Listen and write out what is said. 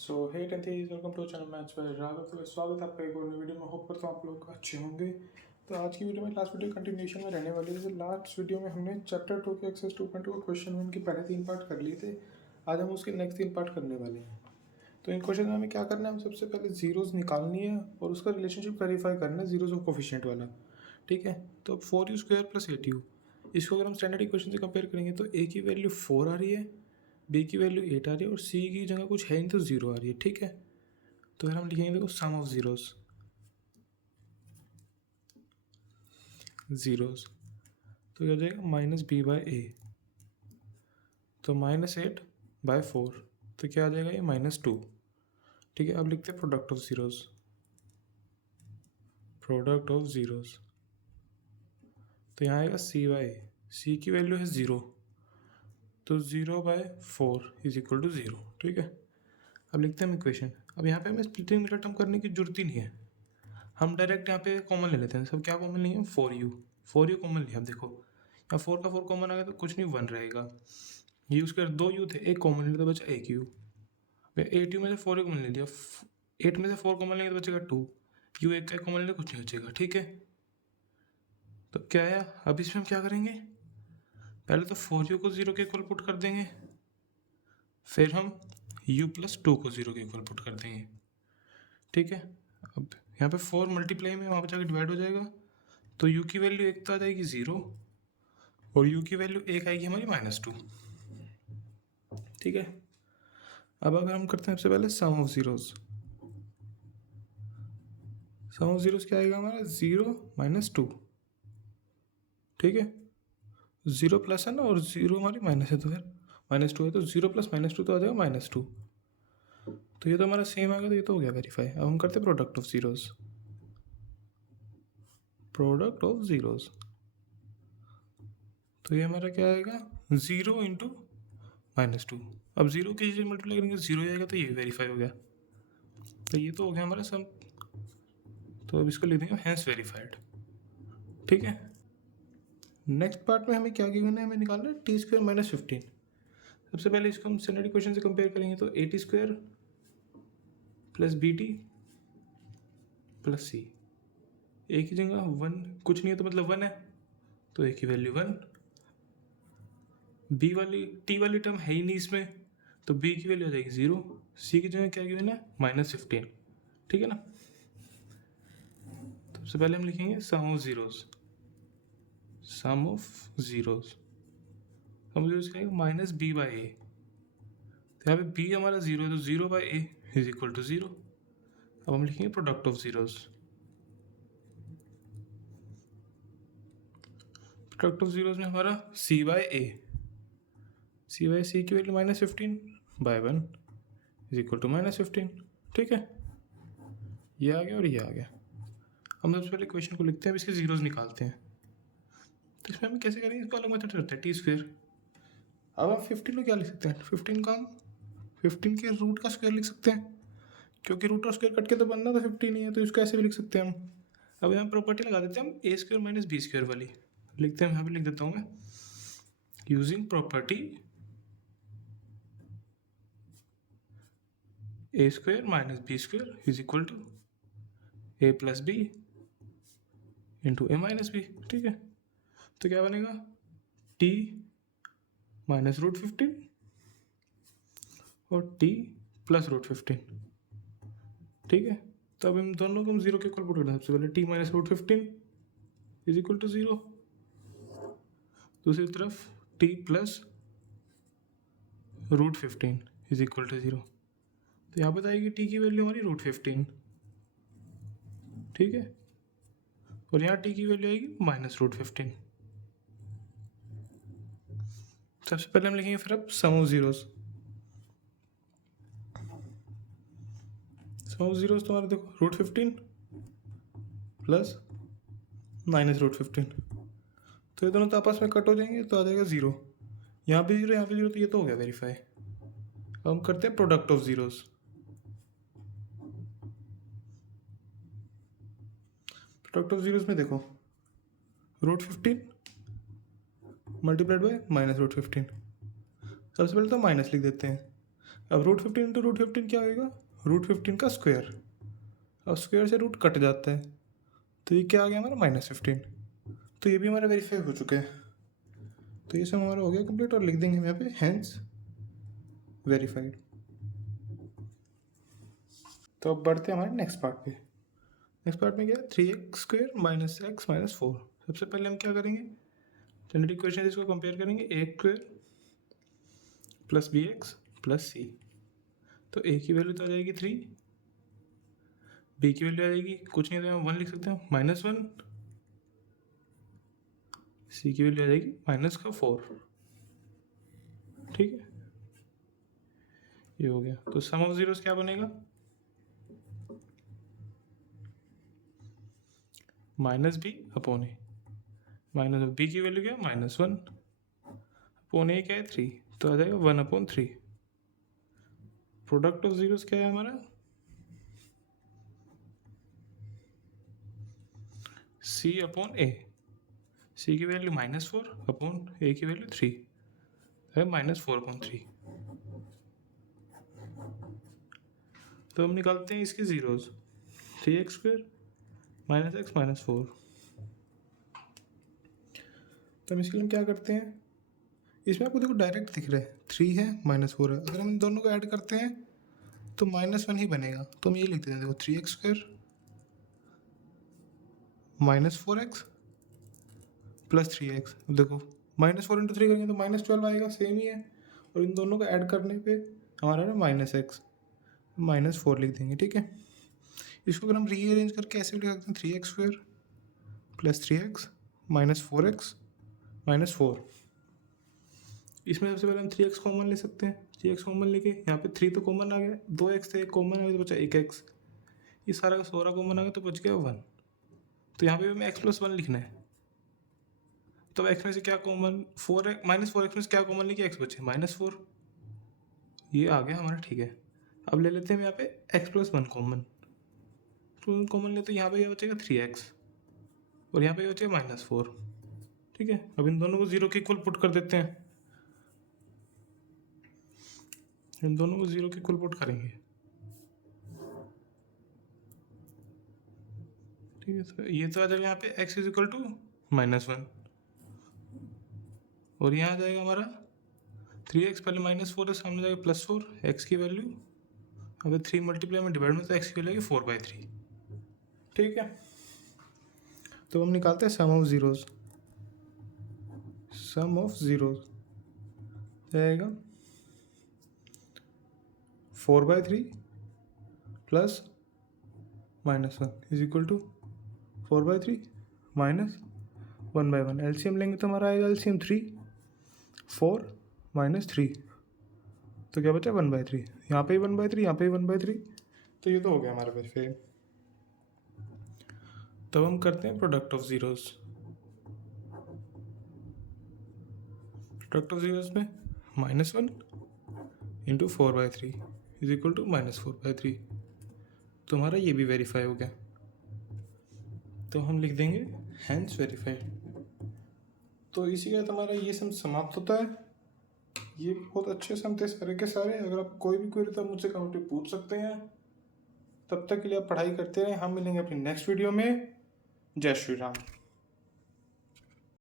So hey tenthies welcome to channel maths by Raghav. तो स्वागत है आपका एक और नई वीडियो में। होप करता हूँ आप लोग अच्छे होंगे। तो आज की वीडियो में लास्ट वीडियो कंटिन्यूशन में रहने वाली है। जैसे लास्ट वीडियो में हमने चैप्टर 2 के एक्सरसाइज 2.2 का क्वेश्चन उनके पहले 3 पार्ट कर लिए थे। आज हम उसके नेक्स्ट 3 पार्ट करने वाले हैं। तो इन क्वेश्चन में हमें क्या करना है, हम सबसे पहले जीरोज़ निकालनी है और उसका रिलेशनशिप वेरीफाई करना है जीरोज़ ऑफ कोफिशिएंट वाला। ठीक है, तो अब 4u² + 8u, इसको अगर हम स्टैंडर्ड इक्वेशन से कंपेयर करेंगे तो a की वैल्यू 4 आ रही है, b की वैल्यू 8 आ रही है और c की जगह कुछ है नहीं तो 0 आ रही है। ठीक है, तो फिर हम लिखेंगे देखो सम ऑफ जीरोज़ तो क्या हो जाएगा -b/a, तो -8/4, तो क्या आ जाएगा ये -2। ठीक है, अब लिखते हैं प्रोडक्ट ऑफ जीरोज़ तो यहाँ आएगा c/a, c की वैल्यू है 0, तो 0/4 = 0। ठीक है, अब लिखते हैं हम इक्वेशन। अब यहाँ पे हमें स्प्लिटिंग मिलर टर्म करने की जरूरत ही नहीं है, हम डायरेक्ट यहाँ पे कॉमन ले लेते हैं। सब क्या कॉमन लेंगे, 4u कॉमन लिया। अब देखो यहाँ 4 का 4 कॉमन आ गया तो कुछ नहीं 1 रहेगा। u², 2 u थे, एक कॉमन ले लिया तो बचा 1 u। 8 u में से 4 कॉमन ले लिया, 8 में से 4 कॉमन लेंगे तो बचेगा 2 u, एक का कॉमन ले लिया कुछ नहीं बचेगा। ठीक है, तो क्या आया, अब इसमें हम क्या करेंगे, पहले तो 4u को 0 के इक्वल पुट कर देंगे, फिर हम u + 2 को 0 के इक्वल पुट कर देंगे। ठीक है, अब यहाँ पे 4 मल्टीप्लाई में वहाँ पर जाकर डिवाइड हो जाएगा, तो u की वैल्यू 1 तो आ जाएगी 0 और u की वैल्यू 1 आएगी हमारी -2। ठीक है, अब अगर हम करते हैं सबसे पहले सम ऑफ जीरोज़ क्या आएगा हमारा 0 - 2। ठीक है, 0 प्लस है ना और 0 हमारी माइनस है, तो फिर -2 है, तो 0 + -2 तो आ जाएगा -2। तो ये तो हमारा सेम आ गया, तो ये तो हो गया वेरीफाई। अब हम करते हैं प्रोडक्ट ऑफ जीरोज़ तो ये हमारा क्या आएगा 0 × -2। अब 0 की चीज़ मल्टीप्लाई करेंगे 0 आएगा, तो ये वेरीफाई हो गया। तो ये तो हो गया हमारा सम, तो अब इसको लिख देंगे हैंस वेरीफाइड। ठीक है, नेक्स्ट पार्ट में हमें क्या करना है, हमें निकालना है t² - 15। सबसे पहले इसको हम स्टैंडर्ड इक्वेशन से कंपेयर करेंगे तो at² + bt + c, a की जगह 1 कुछ नहीं है तो मतलब 1 है, तो a की वैल्यू 1। b वाली t वाली टर्म है ही नहीं इसमें, तो b की वैल्यू आ जाएगी 0। c की जगह क्या गिवन है -15। ठीक है ना, तो सबसे पहले हम लिखेंगे सम ऑफ जीरोज़ हम लिखेंगे -b/a, तो यहाँ पे b हमारा 0 है, तो 0/a = 0। अब हम लिखेंगे प्रोडक्ट ऑफ जीरोज़ में हमारा c/a की वैल्यू -15/1 = -15। ठीक है, ये आ गया और ये आ गया। हम सबसे पहले इक्वेशन को लिखते हैं, अब इसके जीरोज़ निकालते हैं। तो इसमें हम कैसे करेंगे, इसको अलग मेथड करते हैं t²। अब आप 15 को क्या लिख सकते हैं, 15 का हम 15 के रूट का स्क्वायर लिख सकते हैं, क्योंकि रूट और स्क्वायर कट के तो बनना तो 15 ही है, तो इसको ऐसे भी लिख सकते हैं हम। अब यहाँ प्रॉपर्टी लगा देते हैं हम a² - b² वाली, लिखते हैं, यहाँ पे लिख देता हूँ मैं, using property a² - b² = a + b × a - b। ठीक है, तो क्या बनेगा t - √15 और t + √15। ठीक है, तो अब इन दोनों को हम 0 के इक्वल पुट करते हैं। सबसे पहले t - √15 = 0, दूसरी तरफ t + √15 = 0। तो यहाँ पर आएगी t की वैल्यू हमारी √15। ठीक है, और यहाँ t की वैल्यू आएगी -√15। सबसे पहले हम लिखेंगे फिर अब सम ऑफ जीरोज़ तो हमारा देखो √15 + -√15, तो ये दोनों तो आपस में कट हो जाएंगे, तो आ जाएगा 0। यहाँ पे 0 यहाँ पे 0, तो ये तो हो गया वेरीफाई। अब हम करते हैं प्रोडक्ट ऑफ जीरोज़ में देखो √15 × -√15। सबसे पहले तो माइनस लिख देते हैं, अब रूट 15 इंटू रूट 15 क्या होगा, रूट 15 का स्क्वायर। अब स्क्वायर से रूट कट जाता है, तो ये क्या आ गया हमारा -15। तो ये भी हमारा वेरीफाई हो चुका है। तो ये सब हमारा हो गया कंप्लीट, और लिख देंगे हम यहाँ पे हैंस वेरीफाइड। तो अब बढ़ते हैं हमारे नेक्स्ट पार्ट पे। नेक्स्ट पार्ट में क्या है, 3x² - x - 4। सबसे पहले हम क्या करेंगे, जनरल इक्वेशन इसको कंपेयर करेंगे, a² + bx + c। तो a की वैल्यू तो आ जाएगी 3, b की वैल्यू आ जाएगी कुछ नहीं, तो हम 1 लिख सकते हैं -1, c की वैल्यू आ जाएगी -4। ठीक है, ये हो गया। तो सम ऑफ जीरोस क्या बनेगा, -b/a। -b की वैल्यू क्या है, -1 अपॉन a क्या है 3, तो आ जाएगा 1/3। प्रोडक्ट ऑफ जीरोस क्या है हमारा, c/a। c की वैल्यू -4 अपॉन a की वैल्यू 3 है -4/3। तो हम निकालते हैं इसके जीरोस, 3x² - x - 4। तो हम इसके लिए क्या करते हैं, इसमें आपको देखो डायरेक्ट दिख रहा है 3 है -4 है, अगर हम इन दोनों को ऐड करते हैं तो -1 ही बनेगा। तो हम ये लिखते हैं, देखो 3x² - 4x + 3x। देखो -4 × 3 करेंगे तो -12 आएगा, सेम ही है। और इन दोनों को ऐड करने पे हमारा ना -x -4 लिख देंगे। ठीक है, इसको अगर हम रीअरेंज करके ऐसे भी लिख सकते हैं, 3x² + 3x - 4x - 4। इसमें सबसे पहले हम 3x कॉमन ले सकते हैं, 3x कॉमन लेके यहाँ पे 3 तो कॉमन आ गया, 2x थे कॉमन आ गया तो बचा 1x, ये सारा का सारा कॉमन आ गया तो बच गया 1। तो यहाँ पे हमें x + 1 लिखना है। तो x में से क्या कॉमन, 4x -4x में से क्या कॉमन लेके x बचे -4, ये आ गया हमारा। ठीक है, अब ले लेते हैं यहाँ पे x + 1 कॉमन। तो कॉमन ले तो यहाँ पे क्या बचेगा 3x, और यहाँ पे क्या बचेगा -4। ठीक है, अब इन दोनों को 0 के इक्वल पुट कर देते हैं, इन दोनों को 0 के इक्वल पुट करेंगे। ठीक है, तो ये तो आ जाएगा यहाँ पे x = -1, और यहाँ आ जाएगा हमारा 3x, पहले -4 है, सामने जाएगा +4, x की वैल्यू अगर 3 मल्टीप्लाई में डिवाइड में तो x की वैल्यू 4/3। ठीक है, तो हम निकालते हैं sum of zeros. Sum of zeros जाएगा 4/3 + -1 = 4/3 - 1/1। एलसीएम लेंगे तो हमारा आएगा एलसीएम 3, 4 - 3, तो क्या बचा 1/3। यहाँ पे ही 1/3, यहाँ पे ही 1/3, तो ये तो हो गया हमारा वेरीफाई। तब हम करते हैं product of zeros. Product of zeros में -1 × 4/3 = -4/3, तो हमारा ये भी वेरीफाई हो गया। तो हम लिख देंगे हैंस वेरीफाइड। तो इसी के साथ हमारा ये सम समाप्त होता है। ये बहुत अच्छे सम थे सारे के सारे। अगर आप कोई भी क्वेरी तो मुझसे कमेंट में पूछ सकते हैं। तब तक के लिए आप पढ़ाई करते रहें। हम मिलेंगे अपनी नेक्स्ट वीडियो में। जय श्री राम।